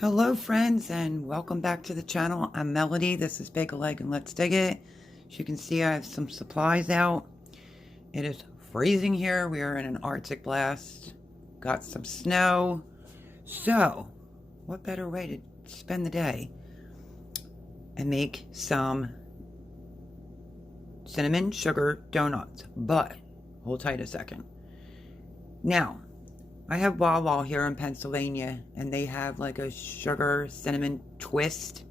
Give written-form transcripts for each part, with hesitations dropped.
Hello friends, and welcome back to the channel. I'm Melody. This is Bake a Leg and Let's Dig It. As you can see, I have some supplies out. It is freezing here. We are in an Arctic blast. Got some snow. So, what better way to spend the day and make some cinnamon sugar donuts? But, hold tight a second. Now, I have Wawa here in Pennsylvania, and they have like a sugar cinnamon twist.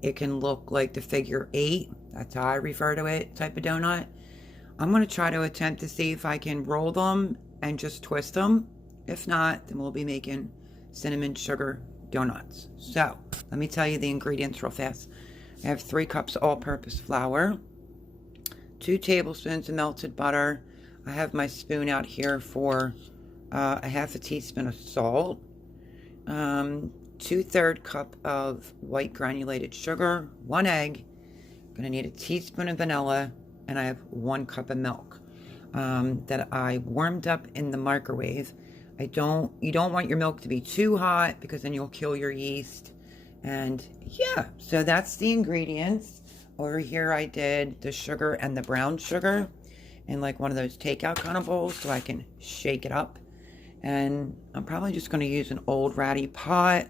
It can look like the figure 8. That's how I refer to it, type of donut. I'm going to try to attempt to see if I can roll them and just twist them. If not, then we'll be making cinnamon sugar donuts. So, let me tell you the ingredients real fast. I have 3 cups all-purpose flour, 2 tablespoons of melted butter. I have my spoon out here for a half a teaspoon of salt, 2/3 cup of white granulated sugar, 1 egg. I'm gonna need a teaspoon of vanilla, and I have 1 cup of milk that I warmed up in the microwave. You don't want your milk to be too hot because then you'll kill your yeast. And yeah, so that's the ingredients. Over here I did the sugar and the brown sugar in like one of those takeout kind of bowls so I can shake it up. And I'm probably just going to use an old ratty pot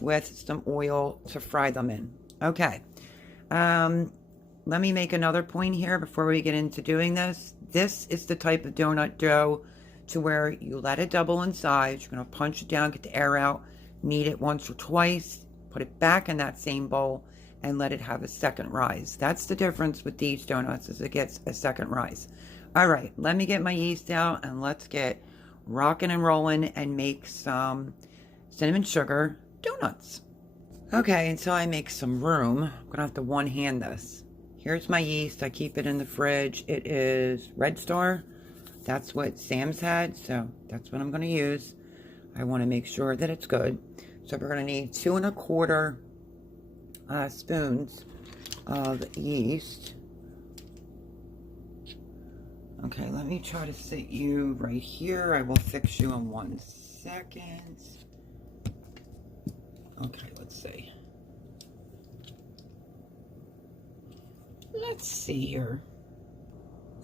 with some oil to fry them in. Okay. Let me make another point here before we get into doing this. This is the type of donut dough to where you let it double in size. You're going to punch it down, get the air out, knead it once or twice, put it back in that same bowl, and let it have a second rise. That's the difference with these donuts, is it gets a second rise. All right, let me get my yeast out and let's get rocking and rolling and make some cinnamon sugar donuts. Okay, until I make some room, I'm gonna have to one-hand this. Here's my yeast. I keep it in the fridge. It is Red Star. That's what Sam's had, so that's what I'm gonna use. I want to make sure that it's good. So we're gonna need 2 1/4 spoons of yeast. Okay, let me try to sit you right here. I will fix you in 1 second. Okay, let's see. Let's see here.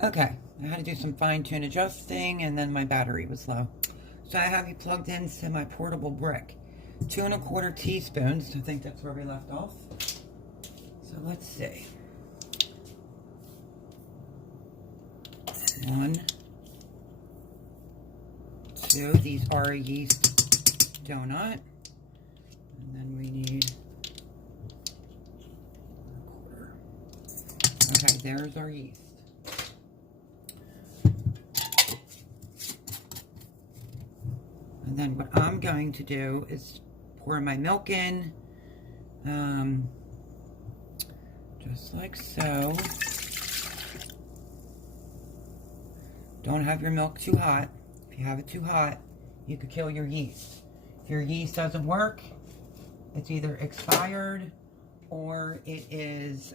Okay, I had to do some fine-tune adjusting, and then my battery was low. So I have you plugged into my portable brick. 2 1/4 teaspoons. I think that's where we left off. So let's see. 1, 2. These are a yeast donut. And then we need 1/4. Okay, there's our yeast. And then what I'm going to do is pour my milk in, just like so. Don't have your milk too hot. If you have it too hot, you could kill your yeast. If your yeast doesn't work, it's either expired or it is,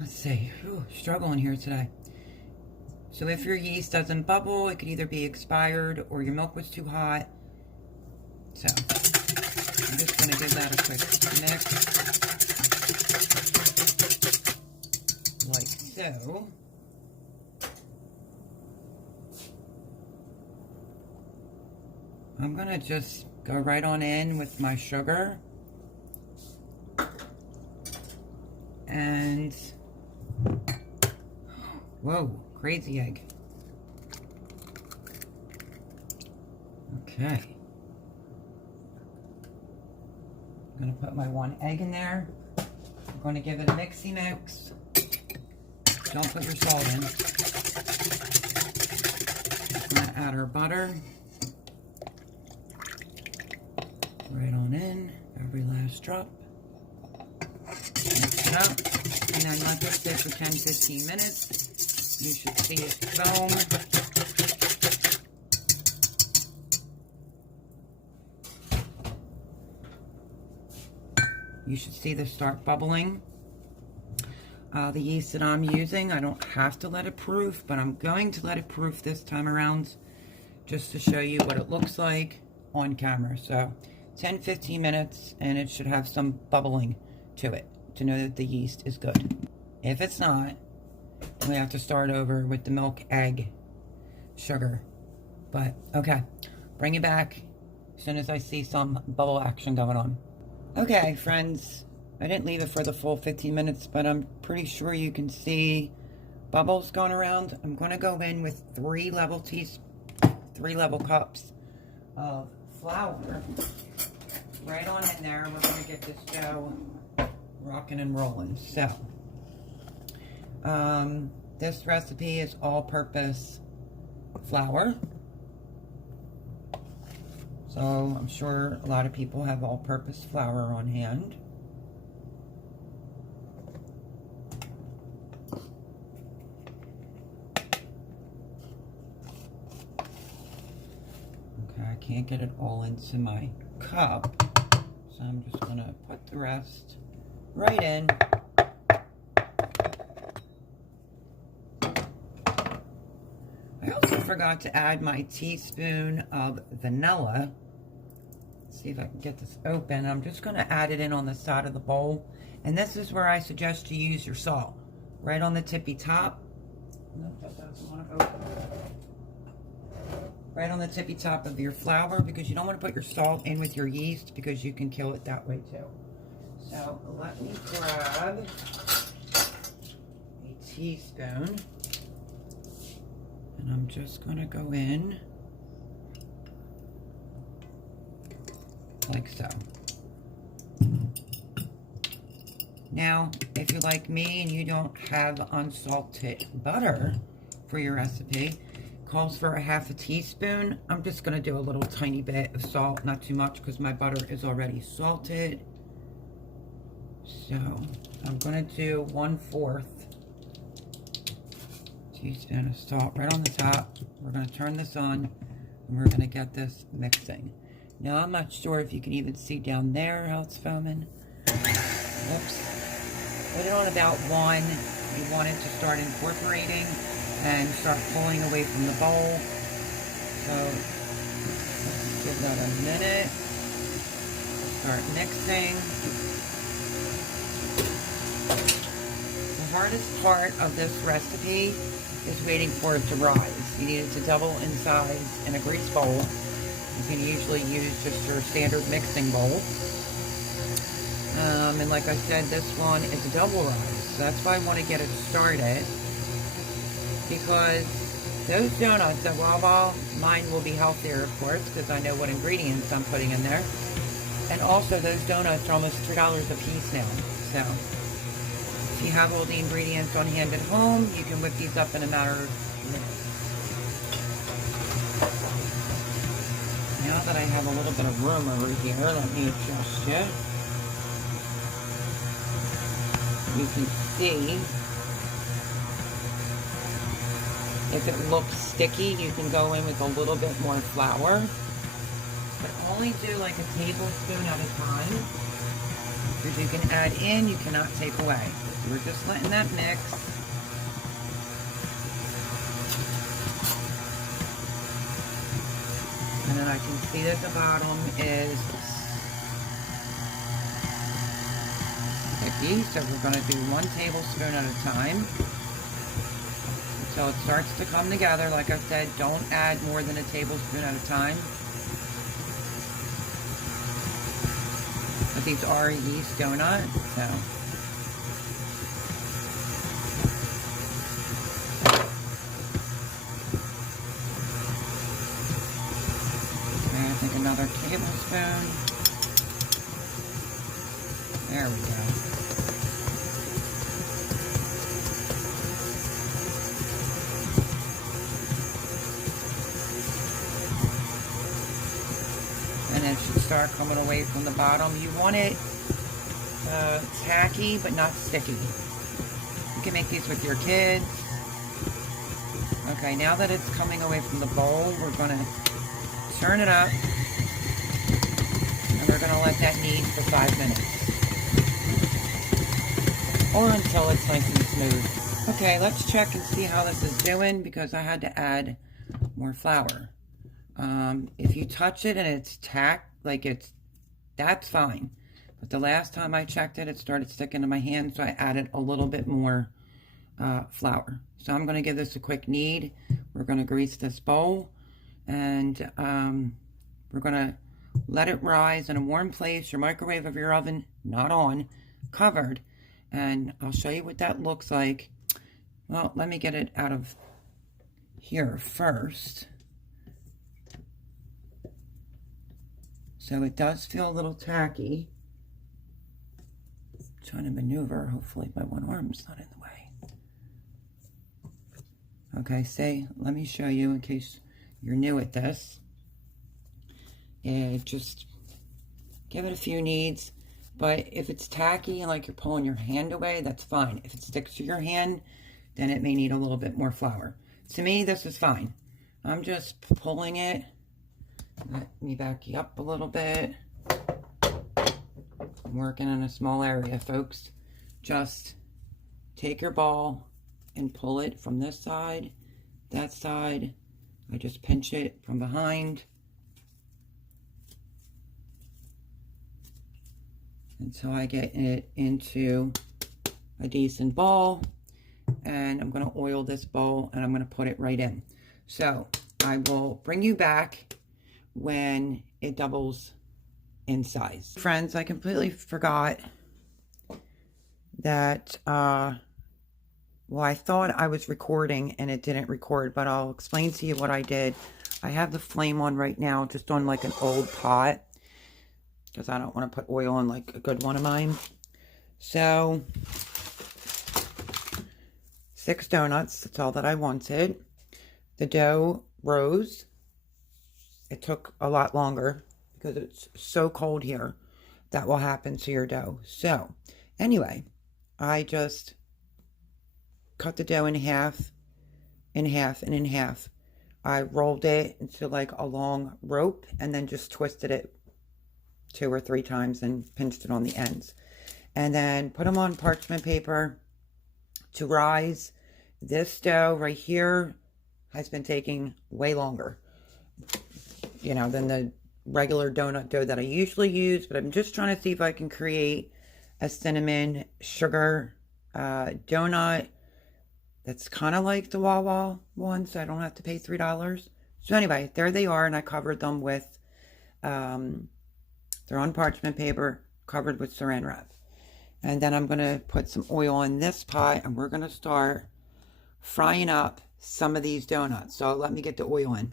let's see, struggling here today. So if your yeast doesn't bubble, it could either be expired or your milk was too hot. So I'm just going to give that a quick mix. Like so. I'm gonna just go right on in with my sugar and whoa, crazy egg. Okay, I'm gonna put my 1 egg in there. I'm going to give it a mixy mix. Don't put your salt in. I'm going to add our butter. Right on in. Every last drop. Mix it up. And then let this sit for 10-15 minutes. You should see it foam. You should see this start bubbling. The yeast that I'm using, I don't have to let it proof, but I'm going to let it proof this time around just to show you what it looks like on camera. So 10-15 minutes, and it should have some bubbling to it to know that the yeast is good. If it's not, we have to start over with the milk, egg, sugar. But okay, bring it back as soon as I see some bubble action going on. Okay, friends, I didn't leave it for the full 15 minutes, but I'm pretty sure you can see bubbles going around. I'm going to go in with 3 level cups of flour right on in there, and we're going to get this dough rocking and rolling. So this recipe is all-purpose flour, so I'm sure a lot of people have all-purpose flour on hand. Okay, I can't get it all into my cup, so I'm just gonna put the rest right in. I also forgot to add my teaspoon of vanilla. Let's see if I can get this open. I'm just going to add it in on the side of the bowl. And this is where I suggest you use your salt. Right on the tippy top. Nope, that doesn't want to open. Right on the tippy top of your flour, because you don't want to put your salt in with your yeast, because you can kill it that way too. So let me grab a teaspoon. And I'm just going to go in like so. Now, if you're like me and you don't have unsalted butter for your recipe, calls for a ½ teaspoon. I'm just going to do a little tiny bit of salt, not too much because my butter is already salted. So I'm going to do 1/4 teaspoon of salt right on the top. We're going to turn this on and we're going to get this mixing. Now I'm not sure if you can even see down there how it's foaming. Oops. Put it on about 1. You want it to start incorporating and start pulling away from the bowl. So let's give that a minute. Start mixing. The hardest part of this recipe is waiting for it to rise. You need it to double in size in a grease bowl. You can usually use just your standard mixing bowl. And like I said, this one is a double rise. So that's why I want to get it started. Because those donuts at Wawa, mine will be healthier, of course, because I know what ingredients I'm putting in there. And also, those donuts are almost $3 a piece now. So if you have all the ingredients on hand at home, you can whip these up in a matter of minutes. Now that I have a little bit of room over here, let me adjust it. You can see if it looks sticky, you can go in with a little bit more flour. But only do like a tablespoon at a time. Because you can add in, you cannot take away. We're just letting that mix. And then I can see that the bottom is sticky, so we're going to do 1 tablespoon at a time. So it starts to come together. Like I said, don't add more than a tablespoon at a time. But these are yeast donuts, so. Okay, I think another tablespoon. There we go. And it should start coming away from the bottom. You want it tacky, but not sticky. You can make these with your kids. Okay, now that it's coming away from the bowl, we're going to turn it up. And we're going to let that knead for 5 minutes. Or until it's nice and smooth. Okay, let's check and see how this is doing, because I had to add more flour. If you touch it and it's like that's fine. But the last time I checked it, it started sticking to my hand, so I added a little bit more flour. So I'm going to give this a quick knead. We're going to grease this bowl, and we're going to let it rise in a warm place, your microwave of your oven not on, covered, and I'll show you what that looks like. Well, let me get it out of here first. So it does feel a little tacky. I'm trying to maneuver, hopefully my one arm's not in the way. Okay, let me show you in case you're new at this. And just give it a few kneads. But if it's tacky and like you're pulling your hand away, that's fine. If it sticks to your hand, then it may need a little bit more flour. To me, this is fine. I'm just pulling it. Let me back you up a little bit. I'm working in a small area, folks. Just take your ball and pull it from this side, that side. I just pinch it from behind until I get it into a decent ball. And I'm going to oil this bowl and I'm going to put it right in. So I will bring you back when it doubles in size. Friends, I completely forgot that, well, I thought I was recording and it didn't record, but I'll explain to you what I did. I have the flame on right now, just on like an old pot, because I don't want to put oil on like a good one of mine. So 6 donuts, that's all that I wanted. The dough rose. It took a lot longer because it's so cold here. That will happen to your dough. So anyway, I just cut the dough in half, in half, and in half. I rolled it into like a long rope and then just twisted it 2 or 3 times and pinched it on the ends. And then put them on parchment paper to rise. This dough right here has been taking way longer, you know, than the regular donut dough that I usually use, but I'm just trying to see if I can create a cinnamon sugar donut that's kind of like the Wawa one, so I don't have to pay $3. So anyway, there they are, and I covered them with, they're on parchment paper, covered with saran wrap. And then I'm going to put some oil in this pot, and we're going to start frying up some of these donuts. So let me get the oil in.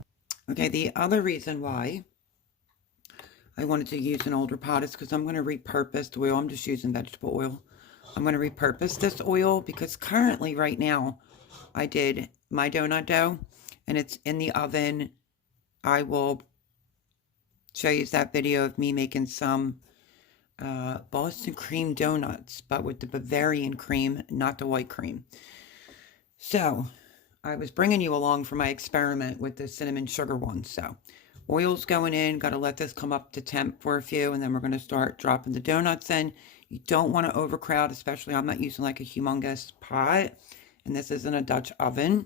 Okay, the other reason why I wanted to use an older pot is because I'm going to repurpose the oil. I'm just using vegetable oil. I'm going to repurpose this oil because currently, right now, I did my donut dough, and it's in the oven. I will show you that video of me making some Boston cream donuts, but with the Bavarian cream, not the white cream. So I was bringing you along for my experiment with the cinnamon sugar one. So oil's going in, got to let this come up to temp for a few, and then we're going to start dropping the donuts in. You don't want to overcrowd, especially I'm not using like a humongous pot, and this isn't a Dutch oven.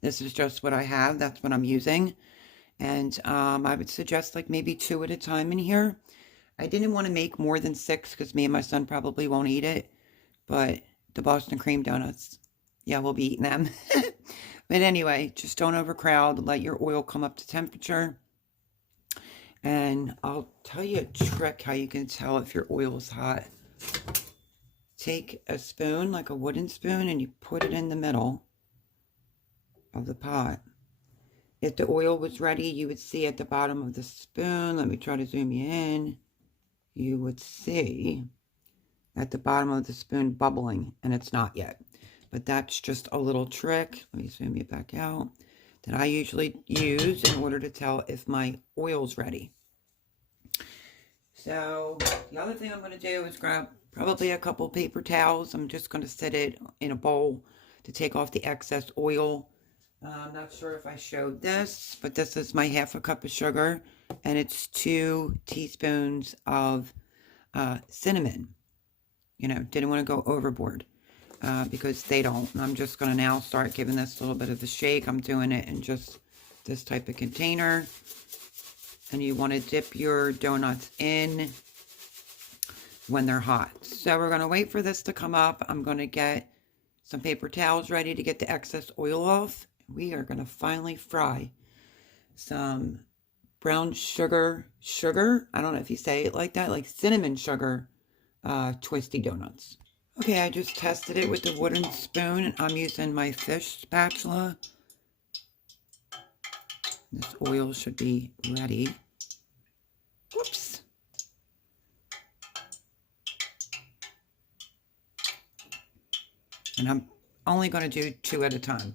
This is just what I have. That's what I'm using. And I would suggest like maybe 2 at a time in here. I didn't want to make more than 6 because me and my son probably won't eat it. But the Boston cream donuts, yeah, we'll be eating them. But anyway, just don't overcrowd. Let your oil come up to temperature. And I'll tell you a trick how you can tell if your oil is hot. Take a spoon, like a wooden spoon, and you put it in the middle of the pot. If the oil was ready, you would see at the bottom of the spoon, let me try to zoom you in, you would see at the bottom of the spoon bubbling, and it's not yet. But that's just a little trick, let me zoom you back out, that I usually use in order to tell if my oil's ready. So the other thing I'm going to do is grab probably a couple paper towels. I'm just going to set it in a bowl to take off the excess oil. I'm not sure if I showed this, but this is my half a cup of sugar, and it's 2 teaspoons of cinnamon. You know, didn't want to go overboard because they don't. I'm just going to now start giving this a little bit of a shake. I'm doing it in just this type of container. And you want to dip your donuts in when they're hot. So we're going to wait for this to come up. I'm going to get some paper towels ready to get the excess oil off. We are going to finally fry some brown sugar, I don't know if you say it like that, like cinnamon sugar twisty donuts. Okay, I just tested it with the wooden spoon, and I'm using my fish spatula. This oil should be ready. Whoops. And I'm only going to do 2 at a time.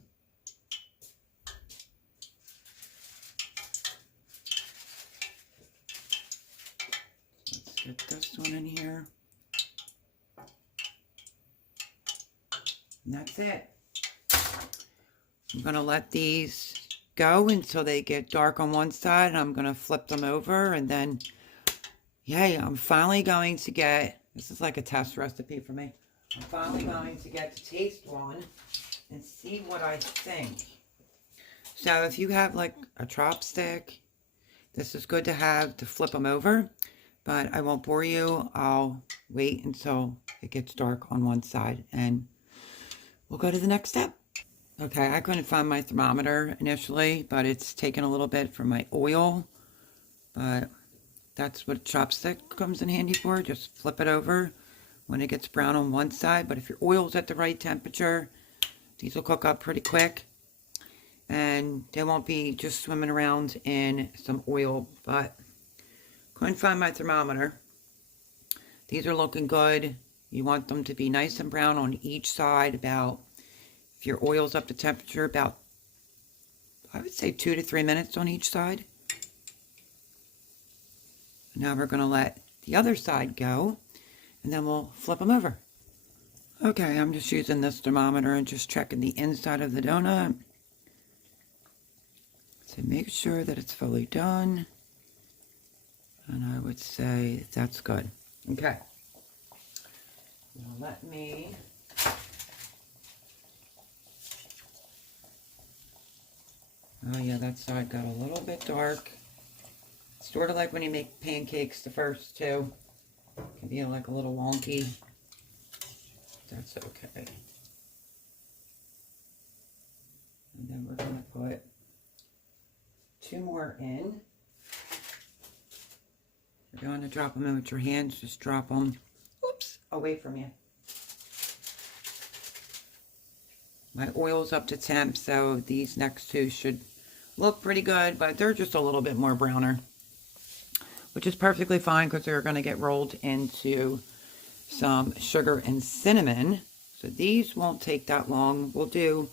Let's get this one in here. And that's it. I'm going to let these go until they get dark on one side, and I'm going to flip them over, and then, yay, I'm finally going to get, this is like a test recipe for me. I'm finally going to get to taste one and see what I think. So if you have like a chopstick, this is good to have to flip them over, but I won't bore you. I'll wait until it gets dark on one side and we'll go to the next step. Okay, I couldn't find my thermometer initially, but it's taken a little bit from my oil, but that's what a chopstick comes in handy for. Just flip it over when it gets brown on one side, but if your oil's at the right temperature, these will cook up pretty quick, and they won't be just swimming around in some oil. But couldn't find my thermometer. These are looking good. You want them to be nice and brown on each side. About, if your oil's up to temperature, about, I would say 2 to 3 minutes on each side. Now we're going to let the other side go, and then we'll flip them over. Okay, I'm just using this thermometer and just checking the inside of the donut to make sure that it's fully done. And I would say that's good. Okay. Now let me oh yeah, that side got a little bit dark. Sort of like when you make pancakes, the first two can be like a little wonky. That's okay. And then we're going to put 2 more in. If you're going to drop them in with your hands, just drop them, oops, away from you. My oil's up to temp, so these next 2 should look pretty good, but they're just a little bit more browner, which is perfectly fine because they're going to get rolled into some sugar and cinnamon. So these won't take that long. We'll do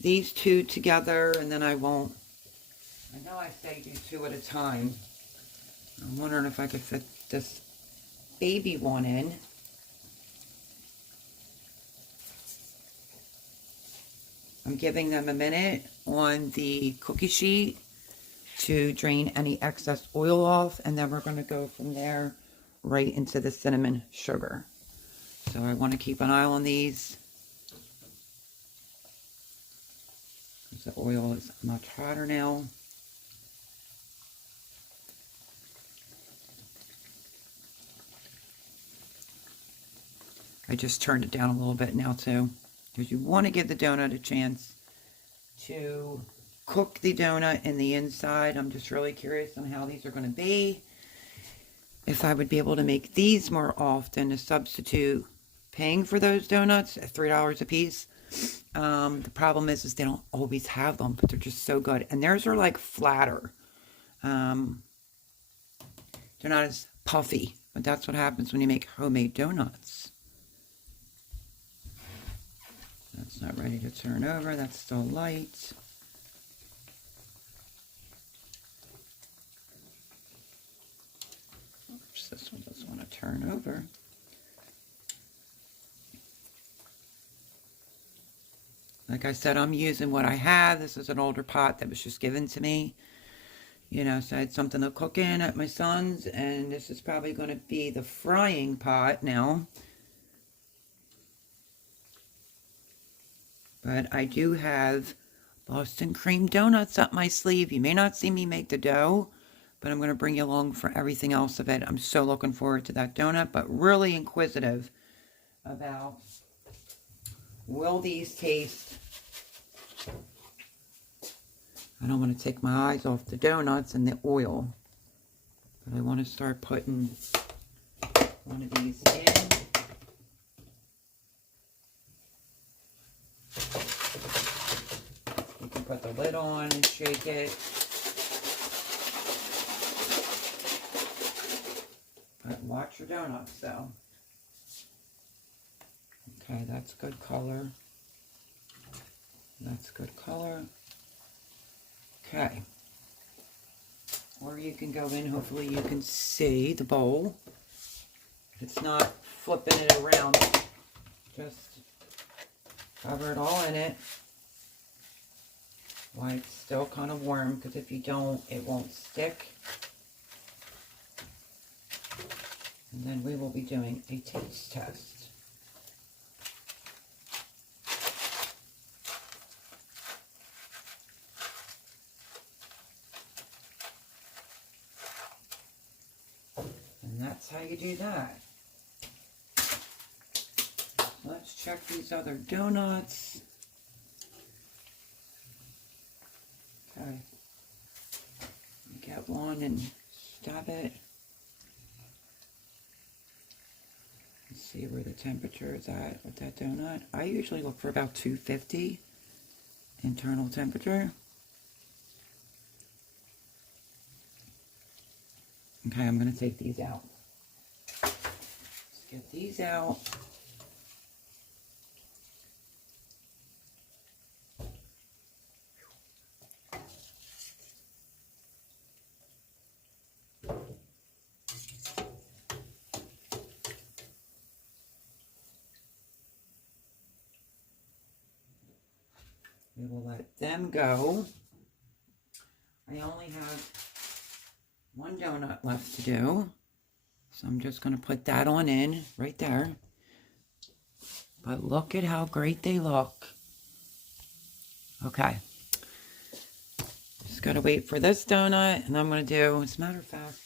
these 2 together, and then I won't, I know I say do 2 at a time. I'm wondering if I could fit this baby one in. I'm giving them a minute on the cookie sheet to drain any excess oil off, and then we're going to go from there right into the cinnamon sugar. So I want to keep an eye on these because the oil is much hotter now. I just turned it down a little bit now too, because you want to give the donut a chance to cook the donut in the inside. I'm just really curious on how these are going to be. If I would be able to make these more often to substitute paying for those donuts at $3 a piece. The problem is they don't always have them, but they're just so good. And theirs are like flatter. They're not as puffy, but that's what happens when you make homemade donuts. That's not ready to turn over. That's still light. Oops, this one doesn't want to turn over. Like I said, I'm using what I have. This is an older pot that was just given to me. You know, so I had something to cook in at my son's, and this is probably going to be the frying pot now. But I do have Boston cream donuts up my sleeve. You may not see me make the dough, but I'm going to bring you along for everything else of it. I'm so looking forward to that donut, but really inquisitive about, will these taste? I don't want to take my eyes off the donuts and the oil, but I want to start putting one of these in. You can put the lid on and shake it. But watch your donuts though. Okay, that's good color. That's good color. Okay. Or you can go in, hopefully you can see the bowl. It's not flipping it around. Just cover it all in it while it's still kind of warm, because if you don't, it won't stick. And then we will be doing a taste test. And that's how you do that. Let's check these other donuts. Okay. Get one and stab it. Let's see where the temperature is at with that donut. I usually look for about 250 internal temperature. Okay, I'm going to take these out. Let's get these out. We will let them go. I only have one donut left to do, so I'm just going to put that on in right there. But look at how great they look. Okay. Just got to wait for this donut, and I'm going to do, as a matter of fact,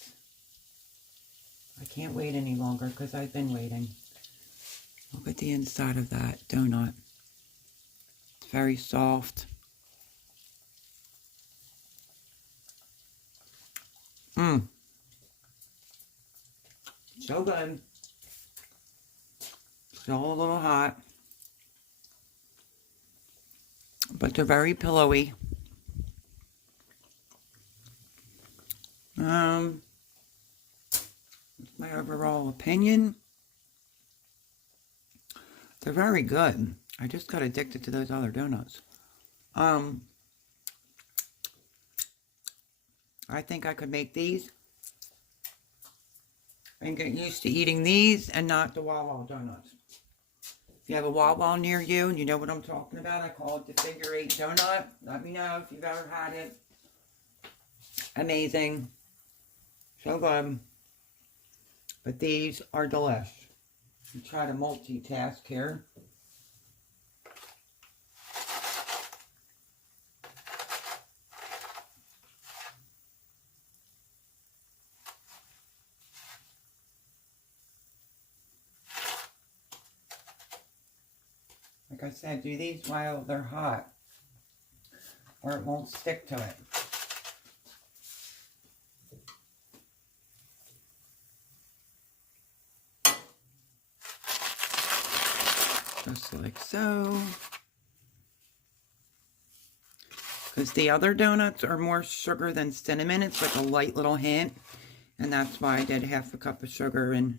I can't wait any longer because I've been waiting. Look at the inside of that donut. It's very soft. So good. Still a little hot. But they're very pillowy. That's my overall opinion. They're very good. I just got addicted to those other donuts. I think I could make these and get used to eating these and not the Wawa donuts. If you have a Wawa near you and you know what I'm talking about, I call it the figure 8 donut. Let me know if you've ever had it. Amazing. So good. But these are delish. You try to multitask here. Like I said, do these while they're hot, or it won't stick to it. Just like so. Because the other donuts are more sugar than cinnamon. It's like a light little hint. And that's why I did half a cup of sugar and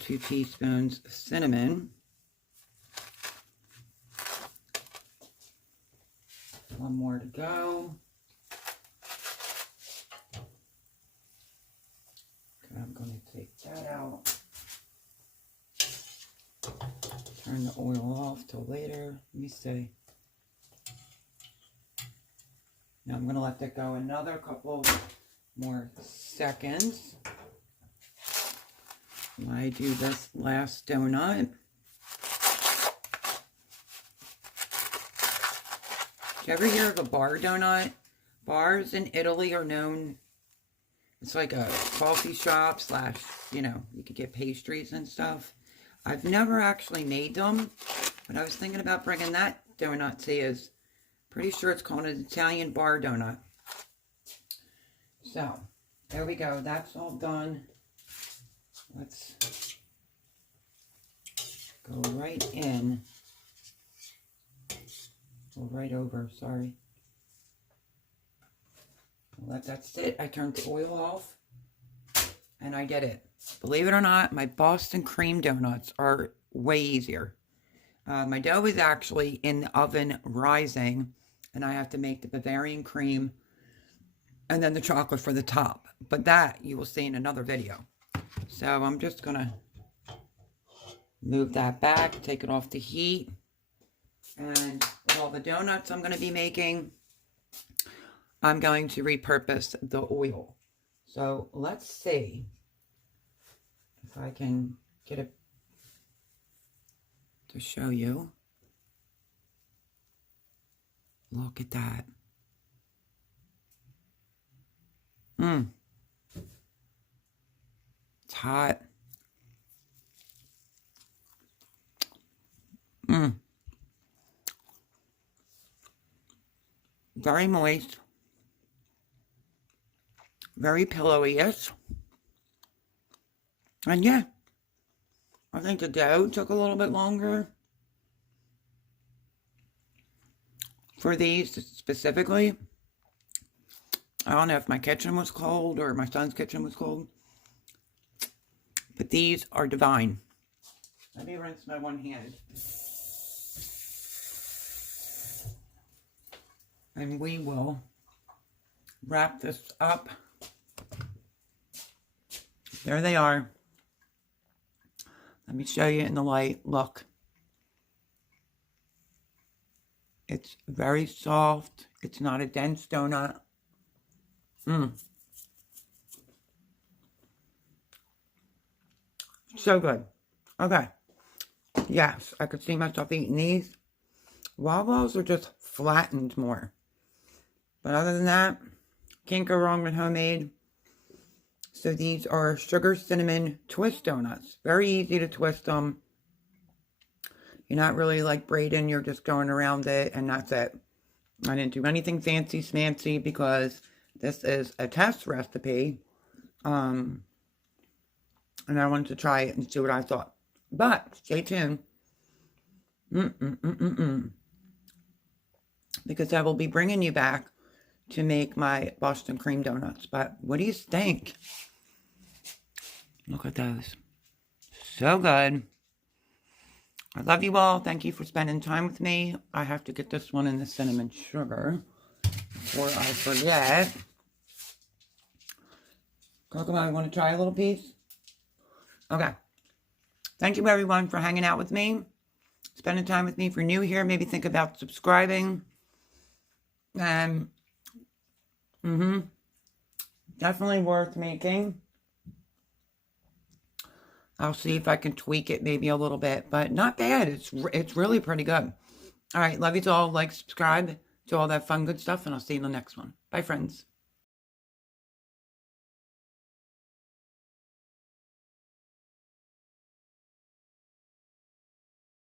2 teaspoons of cinnamon. One more to go. Okay, I'm going to take that out. Turn the oil off till later. Let me see. Now I'm going to let that go another couple more seconds. While I do this last donut. you ever hear of a bar donut? Bars in Italy are known, it's like a coffee shop slash, you know, you could get pastries and stuff. I've never actually made them, but I was thinking about bringing that donut to you. Pretty sure it's called an Italian bar donut. So, there we go. That's all done. Let's go right in. Go right over, sorry. Let that sit. I turned the oil off. And I did it. Believe it or not, my Boston cream donuts are way easier. My dough is actually in the oven rising. And I have to make the Bavarian cream and then the chocolate for the top. But that you will see in another video. So I'm just going to move that back, take it off the heat. And with all the donuts I'm going to be making, I'm going to repurpose the oil. So let's see if I can get it to show you. Look at that. It's hot. Very moist. Very pillowy-ish. And yeah, I think the dough took a little bit longer for these specifically. I don't know if my kitchen was cold or my son's kitchen was cold, but these are divine. Let me rinse my one hand. And we will wrap this up. There they are. Let me show you in the light. Look. It's very soft. It's not a dense donut. So good. Okay. Yes, I could see myself eating these. Wobbles are just flattened more. But other than that, can't go wrong with homemade. So these are sugar cinnamon twist donuts. Very easy to twist them. You're not really like braiding. You're just going around it and that's it. I didn't do anything fancy smancy because this is a test recipe. And I wanted to try it and see what I thought. But stay tuned. Because I will be bringing you back to make my Boston cream donuts. But what do you think? Look at those. So good. I love you all. Thank you for spending time with me. I have to get this one in the cinnamon sugar before I forget. Kokomo, you want to try a little piece? Okay. Thank you, everyone, for hanging out with me. Spending time with me. If you're new here, maybe think about subscribing. And definitely worth making. I'll see if I can tweak it maybe a little bit, but not bad. It's really pretty good. All right, love you all. Like, subscribe, do all that fun, good stuff, and I'll see you in the next one. Bye, friends.